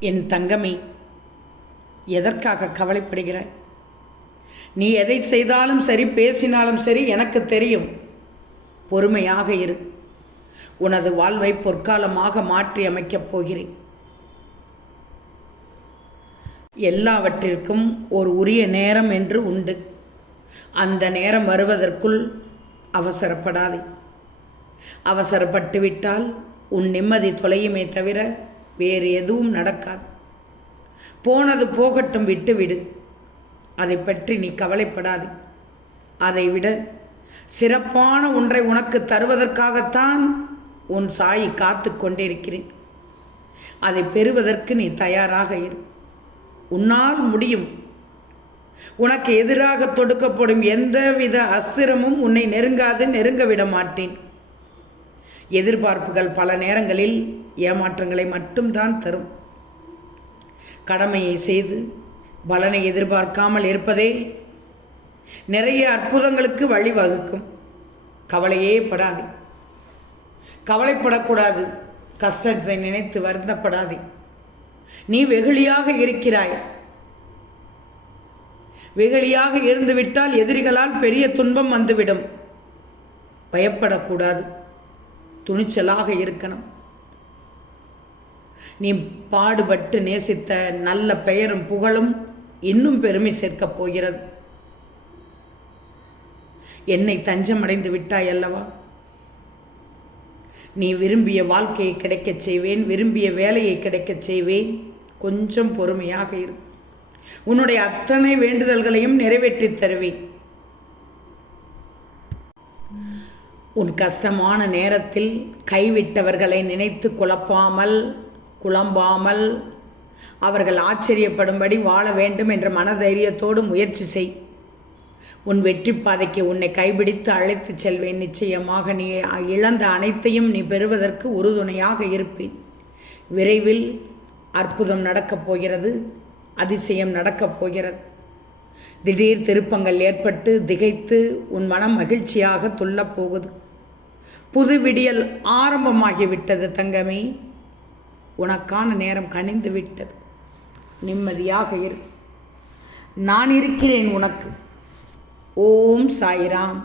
என் தங்கமே எதற்காக கவலைப்படுகிறாய் நீ எதை செய்தாலும் சரி பேசினாலும் சரி எனக்கு தெரியும். பொறுமையாக இரு. உனது வாழ்வை பொற்காலமாக மாற்றி அமைக்கப் போகிறேன். எல்லாவற்றிற்கும் ஒரு உரிய நேரம் என்று உண்டு. அந்த நேரம் வருவதற்குள் அவசரப்படாதே. அவசரப்பட்டு விட்டால் உன் நிம்மதி தொலையுமே தவிர வேறு எதுவும் நடக்காது. போனது போகட்டும் விட்டுவிடு அதை பற்றி நீ கவலைப்படாது. அதை விட சிறப்பான ஒன்றை உனக்கு தருவதற்காகத்தான் உன் சாயி காத்து கொண்டிருக்கிறேன். அதை பெறுவதற்கு நீ தயாராக இரு. உன்னால் முடியும். உனக்கு எதிராக தொடுக்கப்படும் எந்தவித அஸ்திரமும் உன்னை நெருங்காது நெருங்க விட மாட்டேன். எதிர்பார்ப்புகள் பல நேரங்களில் ஏமாற்றங்களை மட்டும்தான் தரும். கடமையை செய்து பலனை எதிர்பார்க்காமல் இருப்பதே நிறைய அற்புதங்களுக்கு வழிவகுக்கும். கவலையே படாதே. கவலைப்படக்கூடாது. கஷ்டத்தை நினைத்து வருந்தப்படாதே நீ வெகுளியாக இருக்கிறாய். வெகுளியாக இருந்துவிட்டால் எதிரிகளால் பெரிய துன்பம் வந்துவிடும். பயப்படக்கூடாது. துணிச்சலாக இருக்கணும். நீ பாடுபட்டு நேசித்த நல்ல பெயரும் புகழும் இன்னும் பெருமை சேர்க்கப் போகிறது. என்னை தஞ்சமடைந்து விட்டாய் அல்லவா? நீ விரும்பிய வாழ்க்கையை கிடைக்கச் செய்வேன் விரும்பிய வேலையை கிடைக்கச் செய்வேன். கொஞ்சம் பொறுமையாக இரு. உன்னுடைய அத்தனை வேண்டுதல்களையும் நிறைவேற்றித் தருவேன். உன் கஷ்டமான நேரத்தில் கைவிட்டவர்களை நினைத்து குழப்பாமல் குழம்பாமல் அவர்கள் ஆச்சரியப்படும்படி வாழ வேண்டும் என்ற மனதைரியத்தோடு முயற்சி செய். உன் வெற்றி பாதைக்கு உன்னை கைபிடித்து அழைத்துச் செல்வேன். நிச்சயமாக நீ இழந்த அனைத்தையும் நீ பெறுவதற்கு உறுதுணையாக இருப்பேன். விரைவில் அற்புதம் நடக்கப் போகிறது அதிசயம் நடக்கப் போகிறது. திடீர் திருப்பங்கள் ஏற்பட்டு திகைத்து உன் மனம் மகிழ்ச்சியாக துள்ளப் போகுது. புது விடியல் ஆரம்பமாகிவிட்டது தங்கமே. உனக்கான நேரம் கனிந்து விட்டது. நிம்மதியாக இரு. நான் இருக்கிறேன் உனக்கு. ஓம் சாய்ராம்.